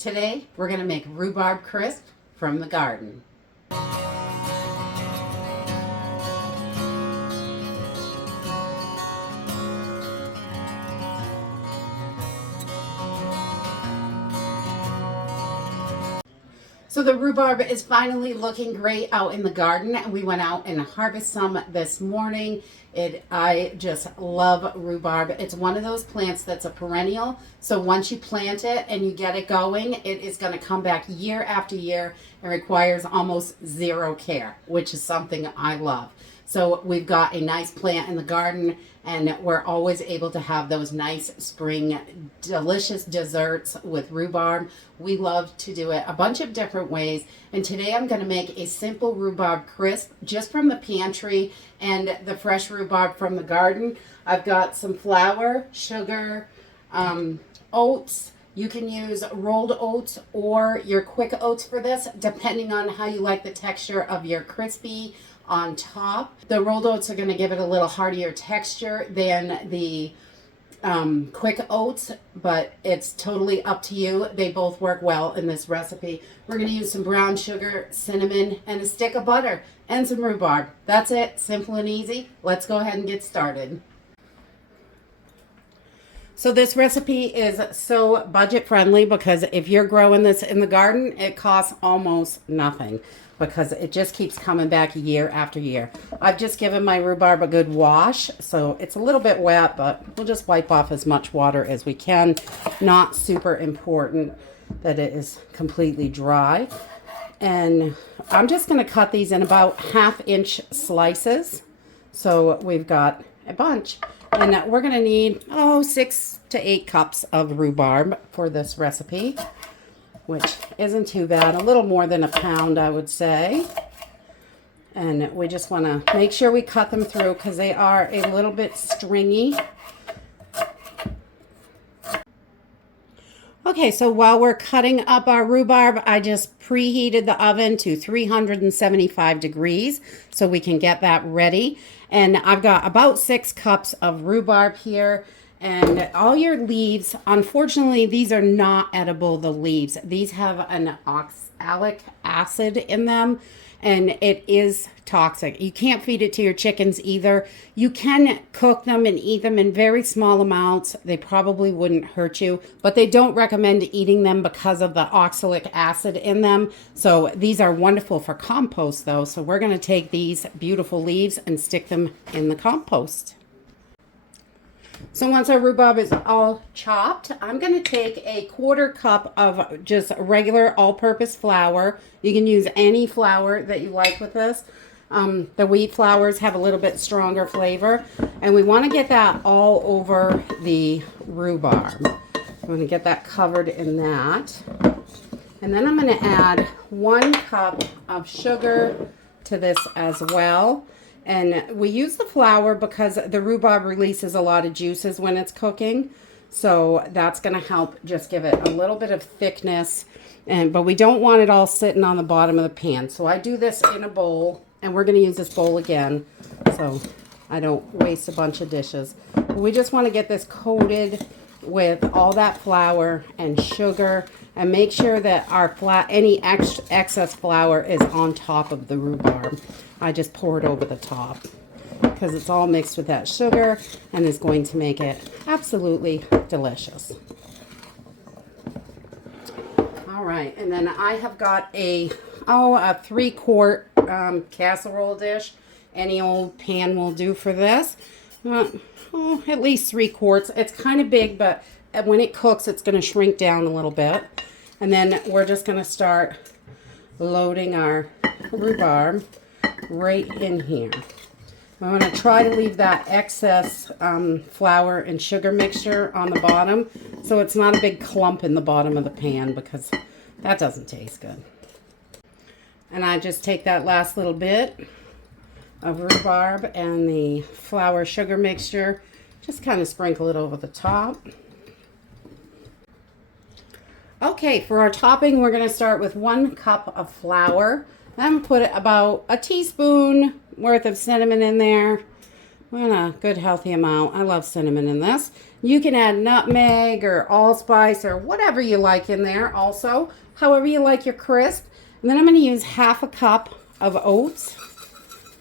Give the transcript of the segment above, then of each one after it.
Today, we're going to make rhubarb crisp from the garden. So the rhubarb is finally looking great out in the garden. We went out and harvested some this morning. I just love rhubarb. It's one of those plants that's a perennial. So once you plant it and you get it going, it is going to come back year after year and requires almost zero care, which is something I love. So we've got a nice plant in the garden, and we're always able to have those nice spring delicious desserts with rhubarb. We love to do it a bunch of different ways, and today I'm going to make a simple rhubarb crisp just from the pantry and the fresh rhubarb from the garden. I've got some flour, sugar, oats. You can use rolled oats or your quick oats for this, depending on how you like the texture of your crispy on top. The rolled oats are going to give it a little heartier texture than the quick oats, but it's totally up to you. They both work well in this recipe. We're going to use some brown sugar, cinnamon, and a stick of butter, and some rhubarb. That's it. Simple and easy. Let's go ahead and get started. So this recipe is so budget friendly because if you're growing this in the garden, it costs almost nothing because it just keeps coming back year after year. I've just given my rhubarb a good wash, so it's a little bit wet, but we'll just wipe off as much water as we can. Not super important that it is completely dry. And I'm just going to cut these in about 1/2-inch slices. So we've got a bunch. And we're going to need, 6 to 8 cups of rhubarb for this recipe, which isn't too bad. A little more than a pound, I would say. And we just want to make sure we cut them through because they are a little bit stringy. Okay, so while we're cutting up our rhubarb, I just preheated the oven to 375 degrees so we can get that ready. And I've got about 6 cups of rhubarb here. And all your leaves, unfortunately, these are not edible, the leaves. These have an oxalic acid in them, and it is toxic. You can't feed it to your chickens either. You can cook them and eat them in very small amounts. They probably wouldn't hurt you, but they don't recommend eating them because of the oxalic acid in them. So these are wonderful for compost though. So we're going to take these beautiful leaves and stick them in the compost. So once our rhubarb is all chopped, I'm going to take a 1/4 cup of just regular all-purpose flour. You can use any flour that you like with this. The wheat flours have a little bit stronger flavor. And we want to get that all over the rhubarb. I'm going to get that covered in that. And then I'm going to add 1 cup of sugar to this as well. And we use the flour because the rhubarb releases a lot of juices when it's cooking. So that's going to help just give it a little bit of thickness. But we don't want it all sitting on the bottom of the pan. So I do this in a bowl. And we're going to use this bowl again so I don't waste a bunch of dishes. But we just want to get this coated with all that flour and sugar. And make sure that our any excess flour is on top of the rhubarb. I just pour it over the top because it's all mixed with that sugar and is going to make it absolutely delicious. All right, and then I have got a 3-quart casserole dish. Any old pan will do for this. At least 3 quarts. It's kind of big, but when it cooks, it's going to shrink down a little bit. And then we're just going to start loading our rhubarb right in here. I'm going to try to leave that excess flour and sugar mixture on the bottom so it's not a big clump in the bottom of the pan because that doesn't taste good. And I just take that last little bit of rhubarb and the flour sugar mixture, just kind of sprinkle it over the top. Okay, for our topping, we're going to start with 1 cup of flour. I'm going to put about a teaspoon worth of cinnamon in there, And a good healthy amount. I love cinnamon in this. You can add nutmeg or allspice or whatever you like in there also, however you like your crisp. And then I'm going to use half a cup of oats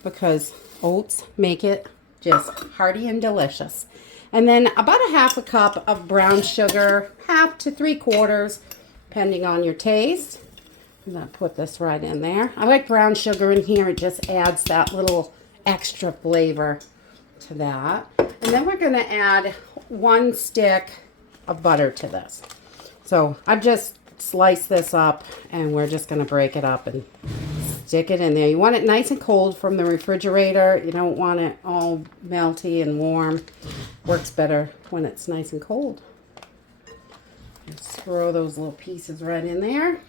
because oats make it just hearty and delicious. And then about a half a cup of brown sugar, half to 3/4, depending on your taste. I'm going to put this right in there. I like brown sugar in here. It just adds that little extra flavor to that. And then we're going to add 1 stick of butter to this. So I've just sliced this up and we're just going to break it up and stick it in there. You want it nice and cold from the refrigerator. You don't want it all melty and warm. Works better when it's nice and cold. Just throw those little pieces right in there.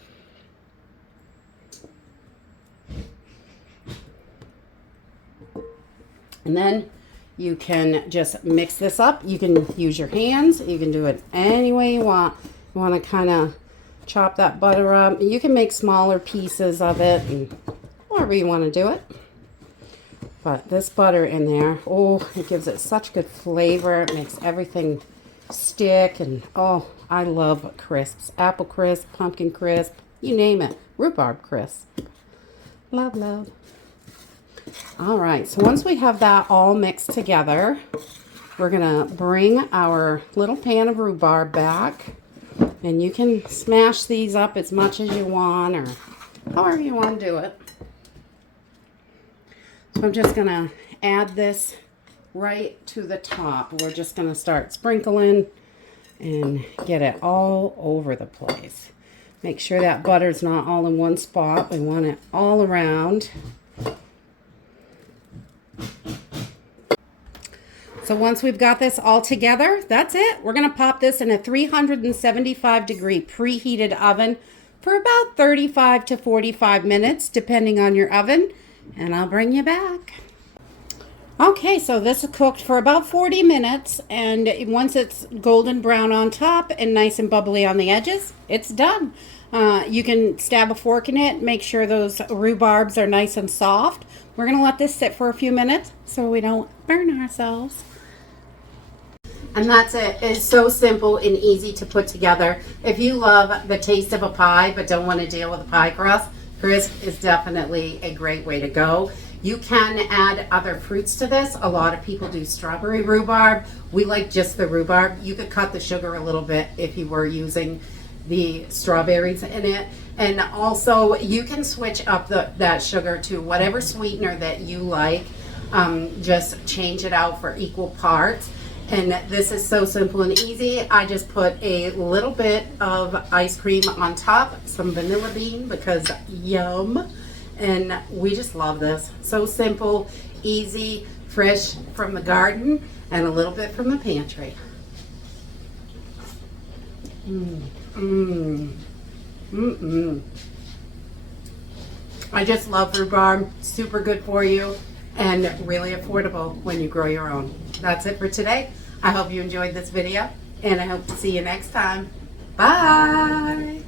And then you can just mix this up. You can use your hands. You can do it any way you want. You want to kind of chop that butter up. You can make smaller pieces of it and however you want to do it. But this butter in there, oh, it gives it such good flavor. It makes everything stick. And oh, I love crisps. Apple crisp, pumpkin crisp, you name it. Rhubarb crisp. Love, love. All right, so once we have that all mixed together, we're going to bring our little pan of rhubarb back. And you can smash these up as much as you want or however you want to do it. So I'm just going to add this right to the top. We're just going to start sprinkling and get it all over the place. Make sure that butter's not all in one spot. We want it all around. So once we've got this all together, that's it. We're going to pop this in a 375-degree preheated oven for about 35 to 45 minutes, depending on your oven, and I'll bring you back. Okay, so this is cooked for about 40 minutes, and once it's golden brown on top and nice and bubbly on the edges, it's done. You can stab a fork in it, make sure those rhubarbs are nice and soft. We're going to let this sit for a few minutes so we don't burn ourselves. And that's it. It's so simple and easy to put together. If you love the taste of a pie but don't want to deal with a pie crust, crisp is definitely a great way to go. You can add other fruits to this. A lot of people do strawberry rhubarb. We like just the rhubarb. You could cut the sugar a little bit if you were using the strawberries in it. And also you can switch up that sugar to whatever sweetener that you like. Just change it out for equal parts. And this is so simple and easy. I just put a little bit of ice cream on top, some vanilla bean because yum. And we just love this. So simple, easy, fresh from the garden, and a little bit from the pantry. I just love rhubarb. Super good for you and really affordable when you grow your own. That's it for today. I hope you enjoyed this video, and I hope to see you next time. Bye!